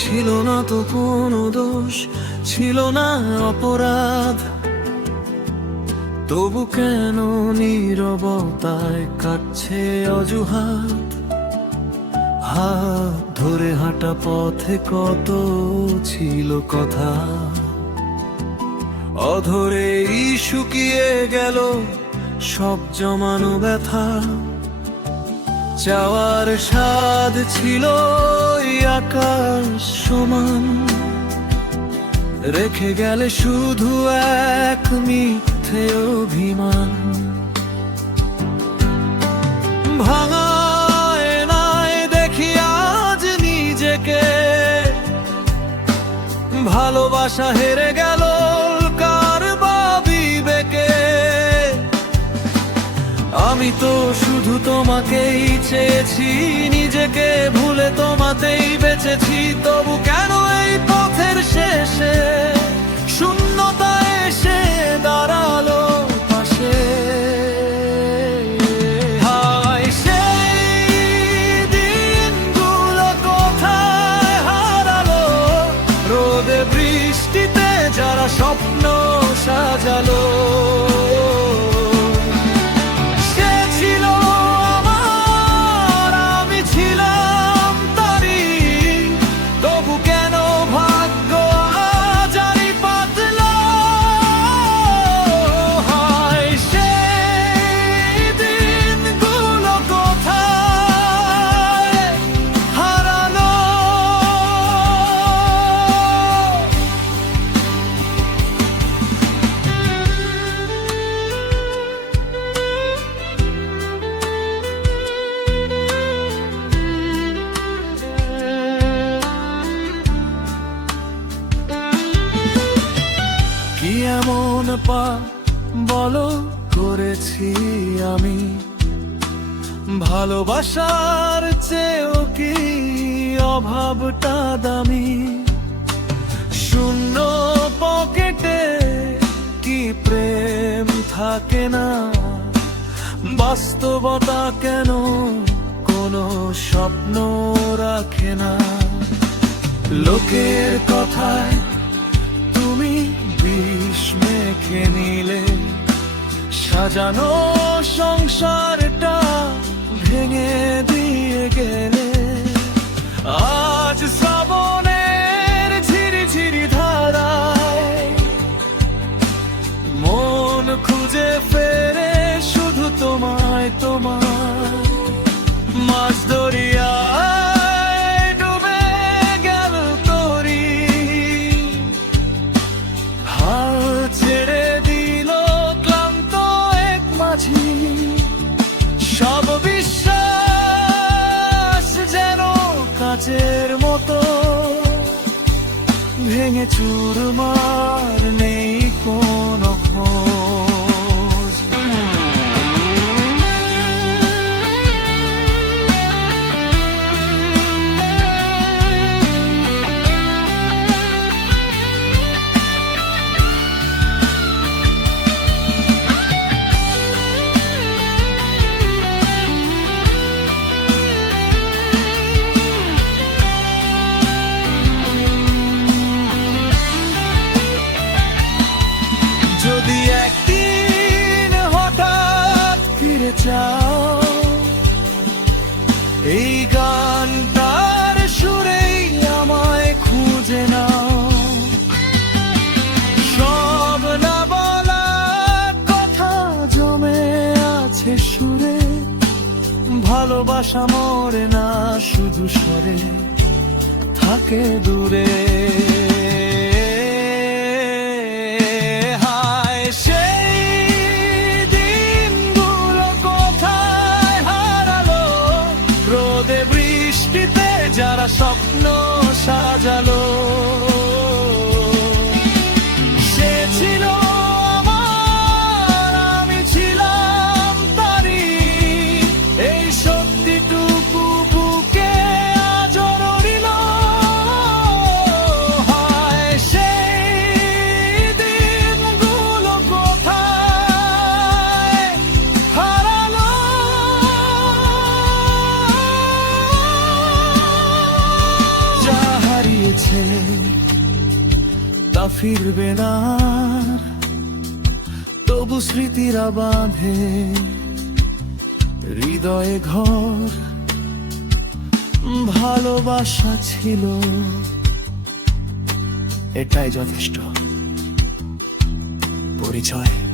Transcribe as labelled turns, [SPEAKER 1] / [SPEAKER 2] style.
[SPEAKER 1] ছিল না তো কোনো দোষ, ছিল না অপরাধ। তবু কেন নীরবতায় কাটছে অজুহাত? হাত ধরে হাঁটা পথে কত ছিল কথা? অধরেই শুকিয়ে গেল সব জমানো ব্যথা। চাওয়ার স্বাদ ছিল আকাশ সমান। রেখে গেলে শুধু এক মিথ্যে অভিমান। ভাঙায় নাই দেখি আজ নিজেকে। ভালোবাসা হেরে গেল কার বা বিবেকে। আমি তো শুধু তোমাকেই চেয়েছি, নিজেকে ভুলে তোমাতেই বেঁচেছি। তবু কেন এই পথের শেষে শূন্যতা এসে দাঁড়াল পাশে? বৃষ্টিতে যারা স্বপ্ন সাজালো পা, বলো, করেছি আমি। ভালোবাসার চেয়েও কি অভাবটা দামি? শূন্য পকেটে কি প্রেম থাকে না? বাস্তবতা কেন কোনো স্বপ্ন রাখে না? লোকের কথায় তুমি বিষ মেখে নিলে সাজানো সংসারটা ভেঙে দিয়ে ভেঙে চুরমার চাও। এই গানটার সুরেই আমায় খুঁজে নাও। সব না বলা কথা জমে আছে সুরে। ভালোবাসা মরে না শুধু সরে থাকে দূরে। স্বপ্ন ফিরবে না। তবু স্মৃতিরা বাঁধে হৃদয়ে ঘর ভালোবাসা ছিল। এটাই যথেষ্ট। পরিচয়।